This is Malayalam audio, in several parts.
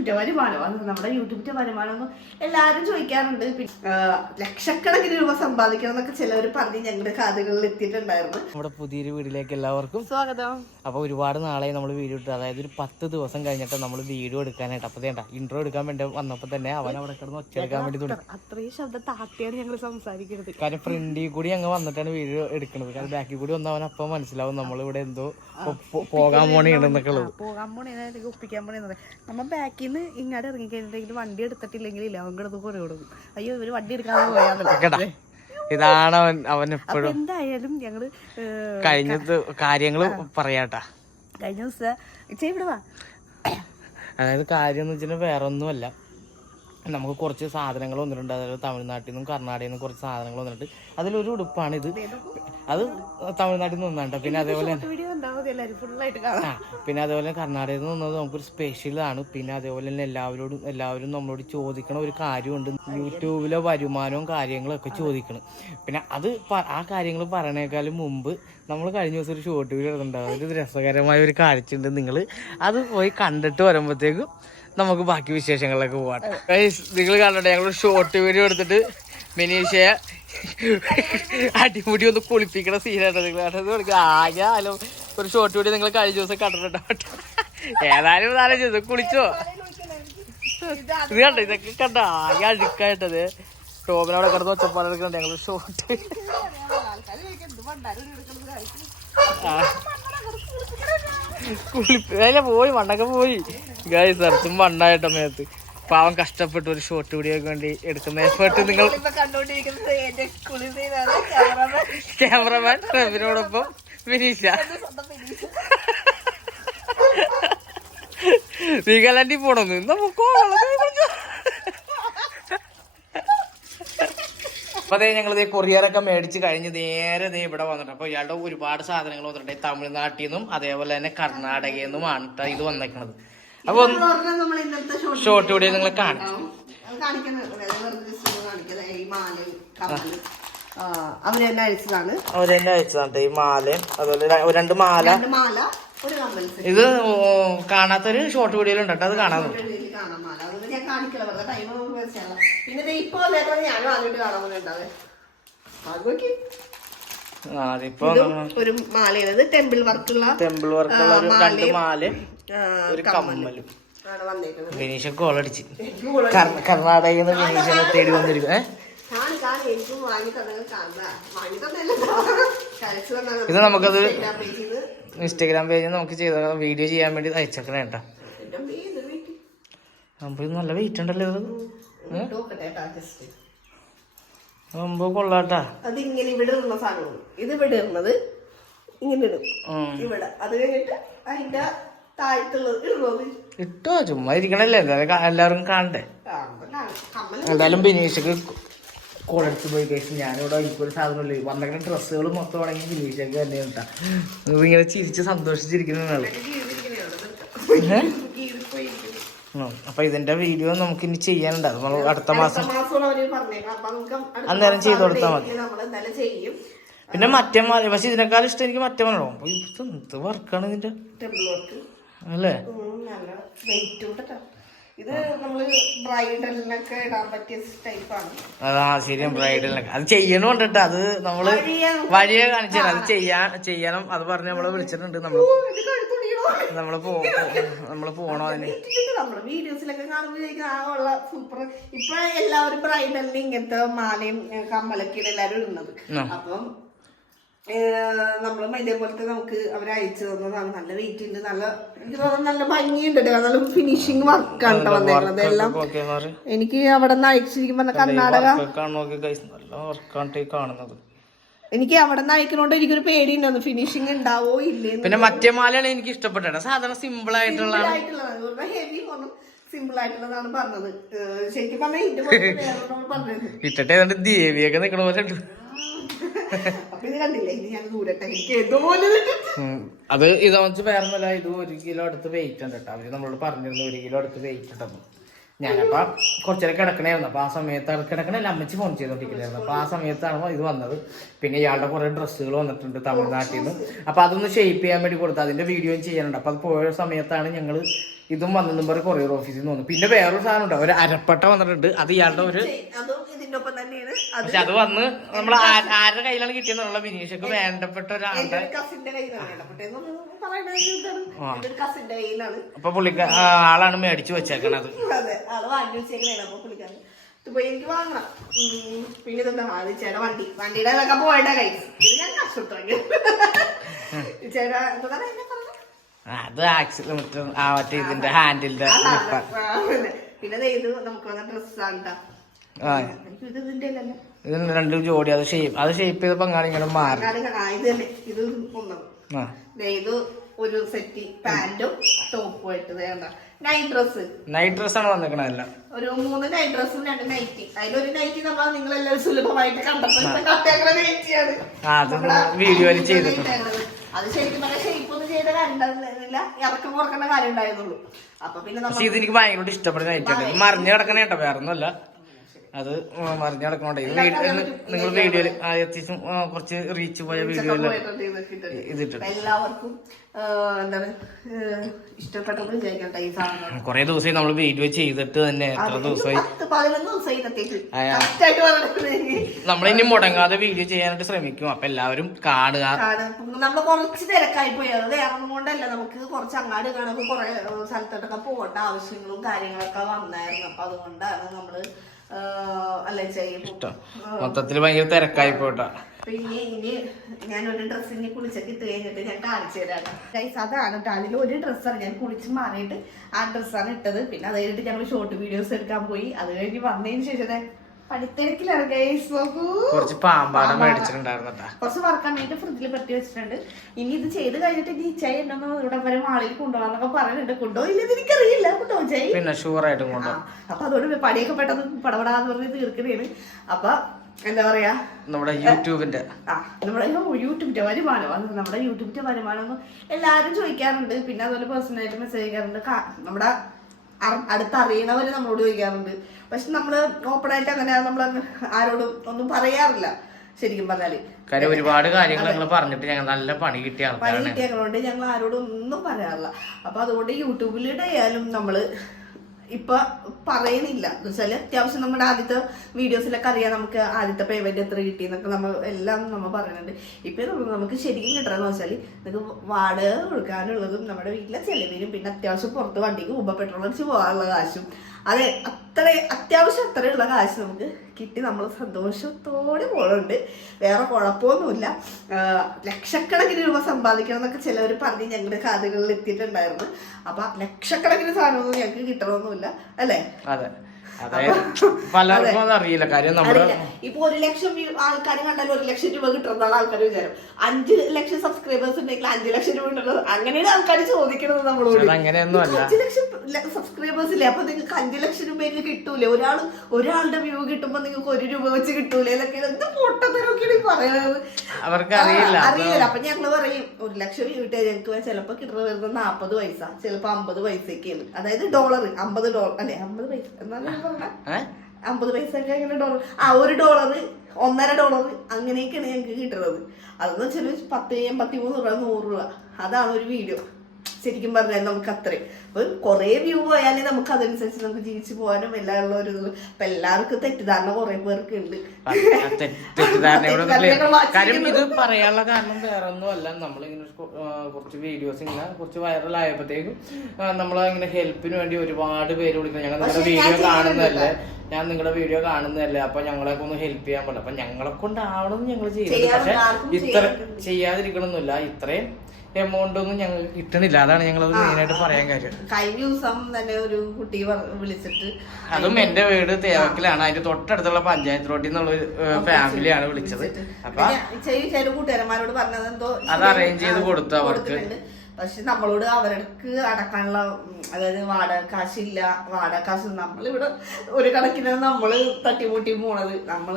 യൂട്യൂബിന്റെ വരുമാനം. അത് നമ്മുടെ യൂട്യൂബിന്റെ വരുമാനം ഒന്നും എല്ലാവരും ചോദിക്കാറുണ്ട്. പിന്നെ, ലക്ഷക്കണക്കിന് രൂപ സമ്പാദിക്കണം എന്നൊക്കെ ചിലവർ പറഞ്ഞ് ഞങ്ങളുടെ കാതുകളിൽ എത്തിയിട്ടുണ്ടായിരുന്നു. നമ്മുടെ പുതിയൊരു വീട്ടിലേക്ക് എല്ലാവർക്കും സ്വാഗതം. അപ്പോൾ ഒരുപാട് നാളായി നമ്മൾ വീഡിയോ ഇട്ടു അതായത് ഒരു പത്ത് ദിവസം കഴിഞ്ഞിട്ട് നമ്മൾ വീഡിയോ എടുക്കാനായിട്ട്. അപ്പോൾ വേണ്ട ഇൻട്രോ എടുക്കാൻ വേണ്ടി വന്നപ്പോൾ തന്നെ അവൻ അവിടെ കിടന്ന് ഒച്ച എടുക്കാൻ വേണ്ടി തുടങ്ങി. അത്രയും ശബ്ദം താട്ടിയാണ് ഞങ്ങൾ സംസാരിക്കുന്നത്. കാരണം ഫ്രണ്ടിൽ കൂടി അങ്ങ് വന്നിട്ടാണ് വീഡിയോ എടുക്കുന്നത് കാരണം ബാക്കിൽ കൂടി വന്ന അവൻ അപ്പം മനസ്സിലാവും നമ്മളിവിടെ എന്തോ പോകാൻ പോണേ ഉള്ളത്. പോകാൻ പോണേ ഒപ്പിക്കാൻ പോണേ നമ്മൾ ബാക്കിൽ നിന്ന് ഇങ്ങോട്ട് ഇറങ്ങി കഴിഞ്ഞിട്ടുണ്ടെങ്കിൽ വണ്ടി എടുത്തിട്ടില്ലെങ്കിൽ ഇല്ല അവൻ കിടന്ന് കുറേ കൊടുക്കും അയ്യോ ഇവർ വണ്ടി എടുക്കാതെ കേട്ടാ ഇതാണ് അവൻ അവൻ എപ്പോഴും. എന്തായാലും ഞങ്ങൾ കഴിഞ്ഞത് കാര്യങ്ങൾ പറയാട്ടാ. കഴിഞ്ഞ ദിവസം ഇവിടെ വാ. അതായത് കാര്യം എന്ന് വെച്ചിട്ടുണ്ടെങ്കിൽ വേറെ ഒന്നുമല്ല നമുക്ക് കുറച്ച് സാധനങ്ങൾ വന്നിട്ടുണ്ട്. അതായത് തമിഴ്നാട്ടിൽ നിന്നും കർണാടകയിൽ നിന്നും കുറച്ച് സാധനങ്ങൾ വന്നിട്ടുണ്ട്. അതിലൊരു ഉടുപ്പാണ് ഇത് അത് തമിഴ്നാട്ടിൽ നിന്ന് വന്നാട്ടോ പിന്നെ അതേപോലെ തന്നെ പിന്നെ അതേപോലെ കർണാടകയിൽ നിന്ന് വന്നത് നമുക്കൊരു സ്പെഷ്യലാണ് പിന്നെ അതേപോലെ തന്നെ എല്ലാവരോടും എല്ലാവരും നമ്മളോട് ചോദിക്കണ ഒരു കാര്യമുണ്ട്. യൂട്യൂബിലെ വരുമാനവും കാര്യങ്ങളൊക്കെ ചോദിക്കണം. പിന്നെ അത് ആ കാര്യങ്ങൾ പറയണേക്കാളും മുമ്പ് നമ്മൾ കഴിഞ്ഞ ദിവസം ഒരു ഷോർട്ട് വീഡിയോ ഇടുന്നുണ്ടാവും. ഒരു രസകരമായ ഒരു കാഴ്ചയുണ്ട് നിങ്ങൾ അത് പോയി കണ്ടിട്ട് വരുമ്പോഴത്തേക്കും നമുക്ക് ബാക്കി വിശേഷങ്ങളിലേക്ക് പോകാം നിങ്ങൾ കണ്ടോ ഞങ്ങൾ ഷോർട്ട് വീഡിയോ എടുത്തിട്ട് മിനീഷയെ അടിമുടി ഒന്ന് കുളിപ്പിക്കണ സീനാണ് നിങ്ങൾ ആകെ ആലോ ഒരു ഷോർട്ട് വീഡിയോ നിങ്ങൾ കഴിഞ്ഞ ദിവസം കണ്ടിട്ടുണ്ടോ ഏതായാലും നാലോ ദിവസം കുളിച്ചോ? ഇത് കണ്ടോ? ഇതൊക്കെ കണ്ട? ആകെ അഴുക്കായിട്ടത്. ടോമിനവിടെ കിടന്ന് ഒച്ചപ്പാടെടുക്കണ്ട ഞങ്ങൾ ഷോർട്ട് കുളിപ്പി അല്ല പോയി. മണ്ണൊക്കെ പോയി. ഗായ് സർച്ചും മണ്ണായിട്ട മേത്ത്. പാവം കഷ്ടപ്പെട്ട് ഒരു ഷോർട്ട് വീഡിയോക്ക് വേണ്ടി എടുക്കുന്ന എഫേർട്ട് നിങ്ങൾ ക്യാമറമാൻ ക്യാമറമാൻ റബിനോടൊപ്പം വിനീഷ വീഗലാൻഡി പോണെന്ന് നമുക്കോ അപ്പൊ അതേ ഞങ്ങൾ ഇതേ കൊറിയറൊക്കെ മേടിച്ച് കഴിഞ്ഞ് നേരെ ദേ ഇവിടെ വന്നിട്ട്. അപ്പൊ ഇയാളുടെ ഒരുപാട് സാധനങ്ങൾ വന്നിട്ടുണ്ട്. തമിഴ്നാട്ടിൽ നിന്നും അതേപോലെ തന്നെ കർണാടകയിൽ നിന്നുമാണ് ഇത് വന്നേക്കണത്. അപ്പൊ ഒന്ന് നമ്മൾ ഇന്നത്തെ ഷോട്ട് ഷോർട്ട് വീഡിയോ നിങ്ങൾ കാണിക്കും. കാണിക്കുന്നത് അയച്ചതാണ്. അവർ തന്നെ അയച്ചതാണ് അയച്ചതാണ് ഈ മാലയും അതുപോലെ രണ്ട് മാല. മാല ഒരു കമ്മൽ ഇത് കാണാത്തൊരു ഷോർട്ട് വീഡിയോയിൽ ഉണ്ട് അത് കാണാൻ മാല. അതൊന്നും ഞാൻ കാണിക്കില്ല വെറുതെ ടൈം പിന്നെ ഇപ്പൊ ഞാനും കാണാൻ ഇതും ഒരു മാലയാണ്. ടെമ്പിൾ വർക്കുള്ള ടെമ്പിൾ വർക്കുള്ള രണ്ട് മാലയും ഒരു കമ്മലും. വിനീഷ കോളടിച്ച് കർണാടകയിൽ നിന്ന് വിനീഷനെ തേടി വന്നിരിക്കും ഏ? കാണി കാണി എനിക്കും കാണുക കഴിച്ചു ഇത് നമുക്കത് ഇൻസ്റ്റാഗ്രാം പേജിൽ നമുക്ക് ചെയ്ത വീഡിയോ ചെയ്യാൻ വേണ്ടി അയച്ചേക്കണേ കേട്ടോ. വീട്ടിൽ നല്ല വെയിറ്റ് ഉണ്ടല്ലോ ഇത് അമ്പോ കൊള്ളാട്ടാ. അത് ഇങ്ങനെ ഇവിടെ ഇടുന്ന സാധനമാണ്. ഇത് ഇവിടെ ഇടുന്നത്. ഇങ്ങനെ ഇടും. ഇവിടെ. അത് കഴിഞ്ഞിട്ട് അതിന്റെ താഴത്തുള്ളത് ഇടുന്നത്. ഇട്ടോ ചുമ്മാ ഇരിക്കണല്ലേ? എല്ലാവരും കാണണ്ടേ? എന്തായാലും ബിനീഷക്ക് കോളടിച്ച് പോയി കഴിച്ചു ഞാനിവിടെ എനിക്കൊരു സാധനമില്ല? വന്നിങ്ങനെ ഡ്രസ്സുകൾ മൊത്തം അടങ്ങി ബിനീഷക്ക് തന്നെ കേട്ടാ ഇങ്ങനെ ചിരിച്ച് സന്തോഷിച്ചിരിക്കുന്ന ആൾ പിന്നെ. അപ്പൊ ഇതിന്റെ വീഡിയോ നമുക്ക് ഇനി ചെയ്യാനുണ്ട്. നമ്മൾ അടുത്ത മാസം അന്നേരം ചെയ്ത് കൊടുത്താൽ മതി. പിന്നെ മറ്റേ മാല പക്ഷെ ഇതിനേക്കാൾ ഇഷ്ടം എനിക്ക് മറ്റേ മാലോ ഇത് എന്ത് വർക്കാണ് ഇതിന്റെ? അല്ലേ? വെയിറ്റ് ഇത് നമ്മൾ ബ്രൈഡലിനൊക്കെ ഇടാൻ പറ്റിയ ടൈപ്പാണ്. അതാ ശരി ബ്രൈഡലിനൊക്കെ. അത് ചെയ്യണമുണ്ട് കേട്ടോ അത് നമ്മൾ വഴിയെ വഴിയെ കാണിച്ചു തരാം അത് ചെയ്യാൻ ചെയ്യണം. അത് പറഞ്ഞ് നമ്മൾ വിളിച്ചിട്ടുണ്ട് നമ്മൾ. നമ്മൾ പോ നമ്മൾ പോണോ അതിന്? നമ്മൾ വീഡിയോസിലൊക്കെ കാണുമ്പോഴേക്കും ആ ഉള്ള സൂപ്പർ ഇപ്പൊ എല്ലാവരും ബ്രൈഡലിന് ഇങ്ങനത്തെ മാലയും ഏ, കമ്മലൊക്കെയാണ് എല്ലാരും ഇടുന്നത്. അപ്പം നമ്മളും ഇതേപോലത്തെ നമുക്ക് അവർ അയച്ചു തന്നതാണ്. നല്ല വെയിറ്റ് ഉണ്ട് നല്ല എനിക്ക് തോന്നുന്നു നല്ല ഭംഗിയുണ്ട് നല്ല ഫിനിഷിങ് വർക്കാണ് വന്നേക്കുന്നത് എല്ലാം എനിക്ക് അവിടെ നിന്ന് അയച്ചിരിക്കുമ്പോ കർണാടക കാണുന്നത്. എനിക്ക് അവിടെ നിന്ന് അയക്കണോണ്ട് എനിക്കൊരു പേടി ഉണ്ടായിരുന്നു ഫിനിഷിങ് ഉണ്ടാവോ ഇല്ലേ പിന്നെ മറ്റേ മാലയാണ് എനിക്ക് ഇഷ്ടപ്പെട്ടത് സാധാരണ സിമ്പിൾ ആയിട്ടുള്ള ആയിട്ടുള്ളതാണ്. ഹെവി ഒന്നും സിമ്പിൾ ആയിട്ടുള്ളതാണ് പറഞ്ഞത്. ശരിക്കും പറഞ്ഞാൽ ഇട്ടിട്ട് ദേവിയൊക്കെ നിക്കണ പോലെ ഉണ്ട്. അപ്പൊ ഇത് കണ്ടില്ലേ? ഇത് ഞാൻ ദൂരട്ടെ. എനിക്ക്. അത് ഇത് വെച്ച് വേറൊന്നുമല്ല ഇത് ഒരു കിലോ അടുത്ത് വെയിറ്റ് ഉണ്ട് കേട്ടോ. അവർ നമ്മളോട് പറഞ്ഞിരുന്നു ഒരു കിലോ അടുത്ത് വെയിറ്റ് ഉണ്ടെന്ന്. ഞാനപ്പോ കുറച്ചേരം കിടക്കണായിരുന്നു. അപ്പൊ ആ സമയത്താണ് കിടക്കണല്ല? അമ്മച്ചി ഫോൺ ചെയ്തോണ്ടിരിക്കണായിരുന്നു. അപ്പൊ ആ സമയത്താണ് ഇത് വന്നത്. പിന്നെ ഇയാളുടെ കുറെ ഡ്രസ്സുകൾ വന്നിട്ടുണ്ട് തമിഴ്നാട്ടിൽ നിന്ന് അപ്പൊ അതൊന്ന് ഷേപ്പ് ചെയ്യാൻ വേണ്ടി കൊടുത്തു. അതിന്റെ വീഡിയോയും ചെയ്യാനുണ്ട്. അപ്പൊ അത് പോയ സമയത്താണ് ഞങ്ങൾ ഇതും വന്നെന്നും പറഞ്ഞ് കൊറിയർ ഓഫീസിൽ നിന്ന് വന്നു പിന്നെ വേറൊരു സാധനം ഉണ്ട്. ഒരു അരപ്പട്ട വന്നിട്ടുണ്ട്. അത് ഇയാളുടെ ഒരു ഒപ്പം തന്നെയാണ് പക്ഷെ അത് വന്ന് നമ്മൾ ആരുടെ കയ്യിലാണ് കിട്ടിയെന്നുള്ള വിനീഷക്ക് വേണ്ടപ്പെട്ട ഒരാളുടെ കസിന്റെ കയ്യിലാണ് കസിന്റെ കയ്യിലാണ്. അപ്പൊ പുള്ളിക്ക ആളാണ് മേടിച്ചു വെച്ചേക്കണത്. അതെ ആൾ വാങ്ങി അപ്പൊ പുള്ളിക്കാരൻ. എനിക്ക് വാങ്ങണം. പിന്നെ ഇതെന്താ? അത് ചേട്ടാ വണ്ടി. വണ്ടിയുടെ ഇതൊക്കെ പോയടാ കൈ ഇത് ഞാൻ കഷ്ടപ്പെട്ടു ചേട്ടാ എന്താ പറയാ അത് ആക്സിഡന്റ് മറ്റേ ഇതിന്റെ ഹാൻഡിലിന്റെ പിന്നെ ഇത് നമുക്ക് വന്ന ഡ്രസ്സാണ് ട്ടാ. ആ. എനിക്ക് ഇത് ഇതിന്റെ അല്ലല്ലോ ഇത് രണ്ട് ജോഡി അത് ഷേപ്പ് അത് ഷേപ്പ് ചെയ്തപ്പോ അങ്ങനെ ഇങ്ങനെ മാറി. ഇത് ഒരു സെറ്റ് പാന്റും ടോപ്പും ആയിട്ട് നൈറ്റ് ഡ്രസ് നൈറ്റ് ഡ്രസ് ആണ് വന്നിക്കണല്ല ഒരു മൂന്ന് നൈറ്റ് ഡ്രസ്സും രണ്ട് നൈറ്റി അതിലൊരു നൈറ്റി നമ്മൾ നിങ്ങളെല്ലാവരും സുലഭമായിട്ട് കണ്ടപ്പോൾ നൈറ്റിയാണ് വീഡിയോയിൽ ചെയ്തിട്ടുണ്ട്. അത് ശരിക്കും പറഞ്ഞാൽ ഷേപ്പ് ഒന്നും കാര്യം ഉണ്ടായിരുന്നില്ല ഇറക്കം കുറക്കേണ്ട കാര്യം ഉണ്ടായിരുന്നുള്ളൂ. അപ്പൊ പിന്നെ എനിക്ക് ഭയങ്കര ഇഷ്ടപ്പെടുന്ന നൈറ്റ് മറിഞ്ഞു കിടക്കണേട്ടോ വേറെ ഒന്നുമല്ല അത് മറിഞ്ഞു കിടക്കണോട്ടെ ഇത് നിങ്ങൾ വീഡിയോയിൽ അത്യാവശ്യം കുറച്ച് റീച്ച് പോയ വീഡിയോയിൽ ഇതിട്ടുണ്ട് എല്ലാവർക്കും എന്താണ് ആ, ഇഷ്ടപ്പെട്ടെന്ന് വിചാരിക്കട്ടെ ഈ സാധനം. കൊറേ ദിവസമായി നമ്മൾ വീഡിയോ ചെയ്തിട്ട് തന്നെ എത്ര ദിവസമായി? നമ്മളിനി മുടങ്ങാതെ വീഡിയോ ചെയ്യാനായിട്ട് ശ്രമിക്കും. അപ്പൊ എല്ലാവരും കാണുക. നമ്മൾ കുറച്ച് തിരക്കായി പോയി. അത് ഇറങ്ങുകൊണ്ടല്ല നമുക്ക് കുറച്ച് അങ്ങാട് കാണുമ്പോൾ കുറെ സ്ഥലത്തോട്ടൊക്കെ പോകേണ്ട ആവശ്യങ്ങളും കാര്യങ്ങളൊക്കെ വന്നായിരുന്നു. അപ്പൊ അതുകൊണ്ടാണ് നമ്മൾ അല്ല ചെയ്യും. മൊത്തത്തിൽ ഭയങ്കര തിരക്കായി പോട്ടാ പിന്നെ ഇനി ഞാനൊരു ഡ്രസ്സ് ഡ്രസ്സിനെ കുളിച്ചൊക്കെ ഇട്ട് കഴിഞ്ഞിട്ട് ഞാൻ കാണിച്ചു തരാം. ഗൈസ് അതാണ്. അതിൽ ഒരു ഡ്രസ്സാണ് ഞാൻ കുളിച്ച് മാറിയിട്ട് ആ ഡ്രസ്സാണ് ഇട്ടത്. പിന്നെ അത് കഴിഞ്ഞിട്ട് ഞങ്ങൾ ഷോർട്ട് വീഡിയോസ് എടുക്കാൻ പോയി. അത് കഴിഞ്ഞ് വന്നതിന് ശേഷം കുറച്ച് പാമ്പാടം മേടിച്ചിട്ടുണ്ടായിരുന്നു കേട്ടാ. കുറച്ച് വറക്കാൻ വേണ്ടി ഫ്രിഡ്ജിൽ പറ്റി വെച്ചിട്ടുണ്ട്. ഇനി ഇത് ചെയ്ത് കഴിഞ്ഞിട്ട് ഇനി ചായ ഉണ്ടെന്ന് ഇവിടെ വരെ മാളിൽ കൊണ്ടുപോകാന്നൊക്കെ പറയുന്നുണ്ട്. കൊണ്ടുപോയില്ലെന്ന് എനിക്കറിയില്ല. കൊണ്ടുപോകും ചായ. പിന്നെ ഷുവറായിട്ടും ആയിട്ടും കൊണ്ടു അപ്പൊ അതോട് പണിയൊക്കെ പെട്ടെന്ന് പടപടാന്ന് പറഞ്ഞ് തീർക്കണേണ് അപ്പൊ എന്താ പറയാ? നമ്മുടെ യൂട്യൂബിന്റെ. ആ നമ്മുടെ യൂട്യൂബിന്റെ വരുമാനം. അത് നമ്മുടെ യൂട്യൂബിന്റെ വരുമാനം എല്ലാരും ചോദിക്കാറുണ്ട്. പിന്നെ അതുപോലെ പേഴ്സണലായിട്ട് മെസ്സേജ് അയക്കാറുണ്ട്. നമ്മുടെ അടുത്തറിയണവര് നമ്മളോട് ചോദിക്കാറുണ്ട്. പക്ഷെ നമ്മൾ ഓപ്പൺ ആയിട്ട് അങ്ങനെ നമ്മൾ ആരോടും ഒന്നും പറയാറില്ല ശരിക്കും പറഞ്ഞാൽ. കാര്യം ഒരുപാട് കാര്യങ്ങൾ ഞങ്ങൾ പറഞ്ഞിട്ട് ഞങ്ങൾ നല്ല പണി കിട്ടിയ പണി കിട്ടിയതുകൊണ്ട് ഞങ്ങൾ ആരോടും ഒന്നും പറയാറില്ല. അപ്പൊ അതുകൊണ്ട് യൂട്യൂബിലിടായാലും നമ്മൾ ഇപ്പൊ പറയുന്നില്ല എന്ന് വെച്ചാൽ അത്യാവശ്യം നമ്മുടെ ആദ്യത്തെ വീഡിയോസിലൊക്കെ അറിയാം നമുക്ക് ആദ്യത്തെ പേയ്മെന്റ് എത്ര കിട്ടി എന്നൊക്കെ നമ്മൾ എല്ലാം നമ്മൾ പറയുന്നുണ്ട് ഇപ്പൊ നമുക്ക് നമുക്ക് ശരിക്കും കിട്ടണമെന്ന് വെച്ചാൽ നമുക്ക് വാടക കൊടുക്കാനുള്ളതും നമ്മുടെ വീട്ടിലെ ചെലവിനും പിന്നെ അത്യാവശ്യം പുറത്ത് വണ്ടിക്ക് ഉപ പെട്രോൾ അടിച്ച് പോകാനുള്ള കാശും അതെ അത്ര അത്യാവശ്യം അത്രയുള്ള കാശ് നമുക്ക് കിട്ടി. നമ്മൾ സന്തോഷത്തോടെ പോകുന്നുണ്ട് വേറെ കുഴപ്പമൊന്നുമില്ല. ലക്ഷക്കണക്കിന് രൂപ സമ്പാദിക്കണം എന്നൊക്കെ ചിലവർ പറഞ്ഞ് ഞങ്ങളുടെ കാതുകളിൽ എത്തിയിട്ടുണ്ടായിരുന്നു. അപ്പൊ ലക്ഷക്കണക്കിന് സാധനമൊന്നും ഞങ്ങൾക്ക് കിട്ടണമെന്നില്ല അല്ലേ? അതെ. അതായത് പലർക്കും അറിയില്ല കാര്യം നമ്മുടെ ഇപ്പൊ ഒരു ലക്ഷം ആൾക്കാർ കണ്ടാലും ഒരു ലക്ഷം രൂപ കിട്ടുന്നതാണ് ആൾക്കാർ വിചാരം. അഞ്ച് ലക്ഷം സബ്സ്ക്രൈബേഴ്സ് ഉണ്ടെങ്കിൽ അഞ്ച് ലക്ഷം രൂപ ഉണ്ടല്ലോ. അങ്ങനെയാണ് ആൾക്കാർ ചോദിക്കുന്നത് നമ്മളോട്. അഞ്ചു അങ്ങനെയൊന്നും അല്ല അഞ്ച് ലക്ഷം സബ്സ്ക്രൈബേഴ്സ് ഇല്ലേ? അപ്പൊ നിങ്ങൾക്ക് അഞ്ച് ലക്ഷം രൂപയൊക്കെ കിട്ടൂലേ? ഒരാൾ ഒരാളുടെ വ്യൂ കിട്ടുമ്പോ നിങ്ങൾക്ക് ഒരു രൂപ വെച്ച് കിട്ടൂലേ? എന്നൊക്കെ എന്ത് പൊട്ടത്തരൊക്കെയാണ് ഈ പറയുന്നത്. അവർക്ക് അറിയില്ല. അറിയില്ല. അപ്പൊ ഞങ്ങൾ പറയും ഒരു ലക്ഷം വ്യൂ കിട്ടിയാൽ ഞങ്ങൾക്ക് ചിലപ്പോ കിട്ടുന്നത് വരുന്നത് നാപ്പത് പൈസ ചിലപ്പോ അമ്പത് പൈസയൊക്കെയാണ്. അതായത് ഡോളർ അമ്പത് ഡോളർ അല്ലെ? അമ്പത് പൈസ. ഏഹ് അമ്പത് പൈസ ഒക്കെ അങ്ങനെ ഡോളർ ആ ഒരു ഡോളർ ഒന്നര ഡോളർ അങ്ങനെയൊക്കെയാണ് ഞങ്ങൾക്ക് കിട്ടുന്നത് അതെന്ന് വെച്ചാൽ പത്ത് എൺപത്തി മൂന്ന് രൂപ നൂറ് രൂപ. അതാണ് ഒരു വീഡിയോ ശരിക്കും പറഞ്ഞാൽ നമുക്ക് അത്രയും അപ്പൊ കുറേ വ്യൂ പോയാലേ നമുക്ക് അതനുസരിച്ച് നമുക്ക് ജീവിച്ചു പോകാനും എല്ലാം ഉള്ള ഒരു അപ്പൊ എല്ലാവർക്കും തെറ്റിദ്ധാരണ കുറെ പേർക്ക് ഉണ്ട്. കാര്യം ഇത് പറയാനുള്ള കാരണം വേറെ ഒന്നുമല്ല നമ്മളിങ്ങനെ ഒരു കൊ- ആ, കുറച്ച് വീഡിയോസ് ഇങ്ങനെ കുറച്ച് വൈറൽ ആയപ്പോഴത്തേക്കും നമ്മൾ ഇങ്ങനെ ഹെൽപ്പിന് വേണ്ടി ഒരുപാട് പേര് വിളിക്കുന്നത് ഞങ്ങൾ നിങ്ങളുടെ വീഡിയോ കാണുന്നതല്ലേ? ഞാൻ നിങ്ങളുടെ വീഡിയോ കാണുന്നതല്ലേ? അപ്പൊ ഞങ്ങളെ ഒന്ന് ഹെൽപ്പ് ചെയ്യാൻ പറ്റില്ല അപ്പൊ ഞങ്ങളെ കൊണ്ടാവണം ഞങ്ങൾ ചെയ്യുന്നത്. പക്ഷെ ഇത്ര ചെയ്യാതിരിക്കണമെന്നില്ല ഇത്രയും എമൗണ്ട് ഒന്നും ഞങ്ങൾക്ക് കിട്ടണില്ല. അതാണ് ഞങ്ങൾ മെയിനായിട്ട് പറയാൻ കാര്യം. കഴിഞ്ഞ ദിവസം തന്നെ ഒരു കുട്ടി വിളിച്ചിട്ട് അതും എന്റെ വീട് തേവക്കിലാണ്. അതിന്റെ തൊട്ടടുത്തുള്ള പഞ്ചായത്ത് റോഡിൽ നിന്നുള്ള ഒരു ഫാമിലിയാണ് വിളിച്ചത്. അപ്പൊ ചെറിയ ചില കൂട്ടുകാരന്മാരോട് പറഞ്ഞത് എന്തോ അത് അറേഞ്ച് ചെയ്ത് കൊടുത്തു അവർക്ക്. പക്ഷെ നമ്മളോട് അവർക്ക് അടക്കാനുള്ള അതായത് വാടക കാശില്ല വാടക കാശ് നമ്മളിവിടെ ഒരു കണക്കിന് നമ്മൾ തട്ടിമുട്ടി പോണത്. നമ്മൾ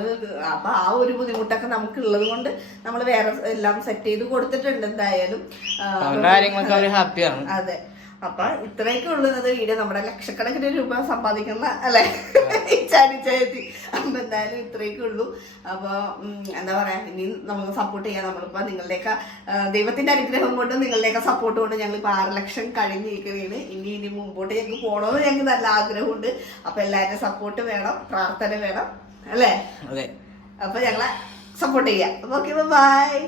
അപ്പൊ ആ ഒരു ബുദ്ധിമുട്ടൊക്കെ നമുക്ക് ഉള്ളത് കൊണ്ട് നമ്മൾ വേറെ എല്ലാം സെറ്റ് ചെയ്ത് കൊടുത്തിട്ടുണ്ട് എന്തായാലും. അതെ. അപ്പൊ ഇത്രയൊക്കെ ഉള്ളത് വീഡിയോ. നമ്മുടെ ലക്ഷക്കണക്കിന് രൂപ സമ്പാദിക്കുന്ന അല്ലെ? ചാനിച്ചായത്തി അപ്പൊ എന്തായാലും ഇത്രയൊക്കെ ഉള്ളൂ. അപ്പൊ എന്താ പറയാ ഇനി നമുക്ക് സപ്പോർട്ട് ചെയ്യാം. നമ്മളിപ്പോ നിങ്ങളുടെയൊക്കെ ദൈവത്തിന്റെ അനുഗ്രഹം കൊണ്ട് നിങ്ങളുടെയൊക്കെ സപ്പോർട്ട് കൊണ്ട് ഞങ്ങൾ ഇപ്പൊ ആറ് ലക്ഷം കഴിഞ്ഞിരിക്കുകയാണ് ഇനി ഇനി മുമ്പോട്ട് ഞങ്ങൾക്ക് പോകണമെന്ന് ഞങ്ങൾക്ക് നല്ല ആഗ്രഹമുണ്ട്. അപ്പൊ എല്ലാവരുടെ സപ്പോർട്ട് വേണം പ്രാർത്ഥന വേണം അല്ലേ? അപ്പൊ ഞങ്ങളെ സപ്പോർട്ട് ചെയ്യാം. അപ്പൊ ഓക്കെ ബൈ